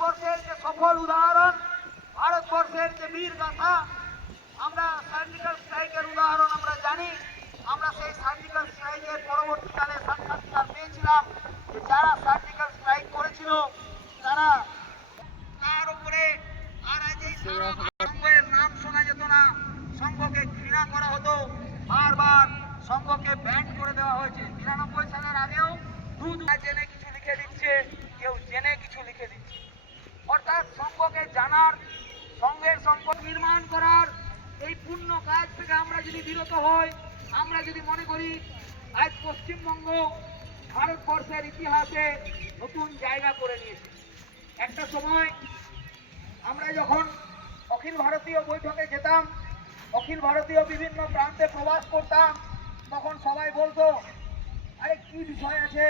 ভারতবর্ষের যে সফল উদাহরণ, ভারতবর্ষের যে বীর গাথা, আমরা সার্জিক্যাল স্ট্রাইকের উদাহরণ আমরা জানি। আমরা সেই সার্জিক্যাল স্ট্রাইকের পরবর্তীকালে সাক্ষাৎকার পেয়েছিলাম যে যারা সার্জিক্যাল স্ট্রাইক করেছিল তারা তার উপরে আর আজ এই সারা সংঘের নাম শোনা যেত না, সংঘকে ঘৃণা করা হতো, বারবার সংঘকে ব্যান করে দেওয়া হয়েছে। ৯৯ সালের আগেও জেনে কিছু লিখে দিচ্ছে, কেউ জেনে কিছু লিখে দিচ্ছে। অর্থাৎ সংঘকে জানার, সংঘের সম্পদ নির্মাণ করার এই পূর্ণ কাজ থেকে আমরা যদি বিরত হই, আমরা যদি মনে করি আজ পশ্চিমবঙ্গ ভারতবর্ষের ইতিহাসে নতুন জায়গা করে নিয়েছে। একটা সময় আমরা যখন অখিল ভারতীয় বৈঠকে যেতাম, অখিল ভারতীয় বিভিন্ন প্রান্তে প্রবাস করতাম, তখন সবাই বলতো আরে কি বিষয় আছে